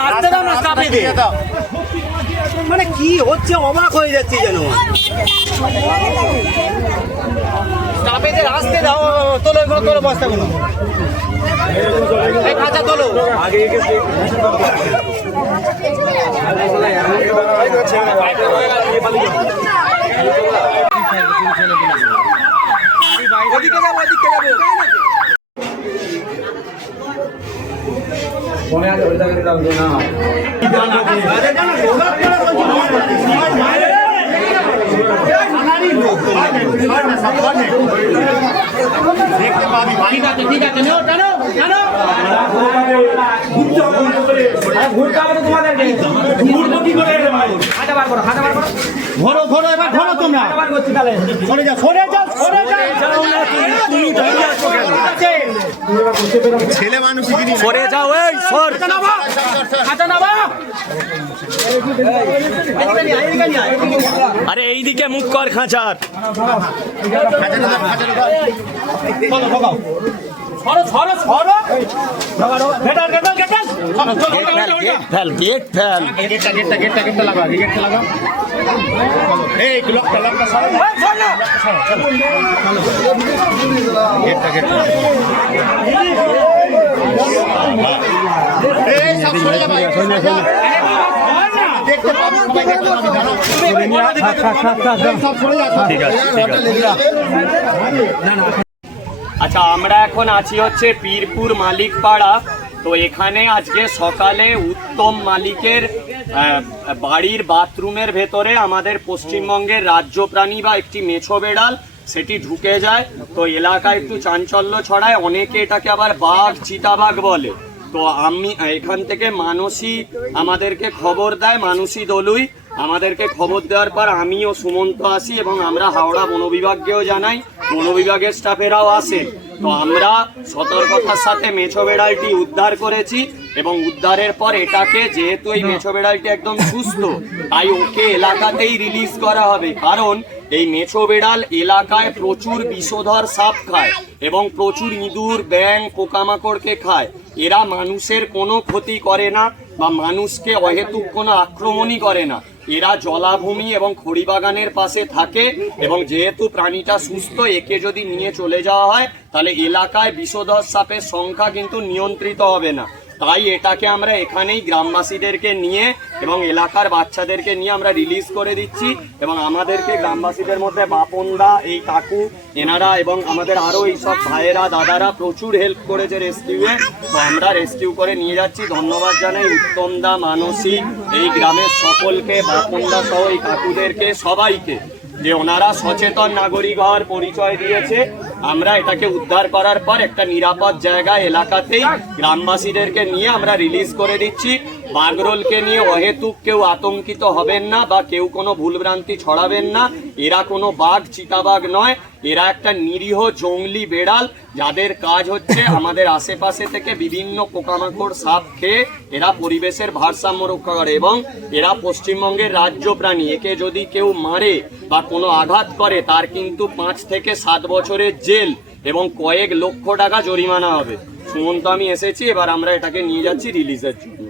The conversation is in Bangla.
আসতে দাও না চাপে মানে কি হচ্ছে অবাক হয়ে যাচ্ছে যেন। আসতে দাও তোলো এগুলো তোলো বস্তাগুলো তোলো যাব ওদিকে যাব ঠিক আছে ছেলে মানুষ এই আরে এইদিকে মুখ কর খাঁচার। চলো ঢোকাও সরো সরো সরো গেটার গেটার গেটার ফেল গেট ফেল গেটটা গেটটা গেটটা গেটটা লাগা গেটটা লাগা এই লকটা লকটা সরো গেটটা গেটটা এই সব সরে যাবে। আচ্ছা আমরা এখন আছি হচ্ছে পীরপুর মালিক পাড়া তো এখানে আজকে সকালে উত্তম মালিকের বাড়ির বাথরুমের ভেতরে আমাদের পশ্চিমবঙ্গের রাজ্য প্রাণী বা একটি মেছো বেড়াল, সেটি ঢুকে যায়। তো এলাকায় একটু চাঞ্চল্য ছড়ায়, অনেকে এটাকে আবার বাঘ, চিতাবাঘ বলে। তো আমি এখান থেকে মানসী আমাদেরকে খবর দেয় মানসী দলুই আমাদেরকে খবর দেওয়ার পর আমি ও সুমন্ত আসি এবং আমরা হাওড়া বন বিভাগকেও জানাই বন বিভাগের স্টাফেরাও আসে। তো আমরা সতর্কতার সাথে মেছো বেড়ালটি উদ্ধার করেছি এবং উদ্ধারের পর এটাকে যেহেতু এই মেছো বেড়ালটি একদম সুস্থ তাই ওকে এলাকাতেই রিলিজ করা হবে। কারণ এই মেছো বেড়াল এলাকায় প্রচুর বিষধর সাপ খায় এবং প্রচুর ইঁদুর ব্যাং পোকামাকড়কে খায়। এরা মানুষের কোনো ক্ষতি করে না বা মানুষকে অহেতুক কোনো আক্রমণই করে না। এরা জলাভূমি এবং খড়িবাগানের পাশে থাকে এবং যেহেতু প্রাণীটা সুস্থ, একে যদি নিয়ে চলে যাওয়া হয়, তাহলে এলাকায় বিষধর সাপের সংখ্যা কিন্তু নিয়ন্ত্রিত হবে না। তাই এটাকে আমরা এখানেই গ্রামবাসীদেরকে নিয়ে এবং এলাকার বাচ্চাদেরকে নিয়ে আমরা রিলিজ করে দিচ্ছি এবং আমাদেরকে গ্রামবাসীদের মধ্যে বাপনদা, এই কাকু, এনারা এবং আমাদের আরও এইসব ভাইয়েরা, দাদারা প্রচুর হেল্প করেছে রেস্কিউয়ে তো আমরা রেস্কিউ করে নিয়ে যাচ্ছি। ধন্যবাদ জানাই উত্তমদা, মানসী, এই গ্রামের সকলকে, বাপনদা সহ এই কাকুদেরকে, সবাইকে যে ওনারা সচেতন নাগরিক হওয়ার পরিচয় দিয়েছে। আমরা এটাকে উদ্ধার করার পর একটা নিরাপদ জায়গা এলাকাতেই গ্রামবাসীদেরকে নিয়ে আমরা রিলিজ করে দিচ্ছি। বাগরোলকে নিয়ে অহেতুক কেউ আতঙ্কিত হবেন না বা কেউ কোনো ভুলভ্রান্তি ছড়াবেন না। এরা কোনো বাঘ, চিতাবাঘ নয়। এরা একটা নিরীহ জঙ্গলি বেড়াল। যাদের কাজ হচ্ছে আমাদের আশেপাশে থেকে বিভিন্ন পোকামাকড় সাপ খেয়ে এরা পরিবেশের ভারসাম্য রক্ষা করে এবং এরা পশ্চিমবঙ্গের রাজ্য প্রাণী। একে যদি কেউ মারে বা কোনো আঘাত করে, তার কিন্তু পাঁচ থেকে সাত বছরের জেল এবং কয়েক লক্ষ টাকা জরিমানা হবে। সুমন্ত, আমি এসেছি। এবার আমরা এটাকে নিয়ে যাচ্ছি রিলিজের জন্য।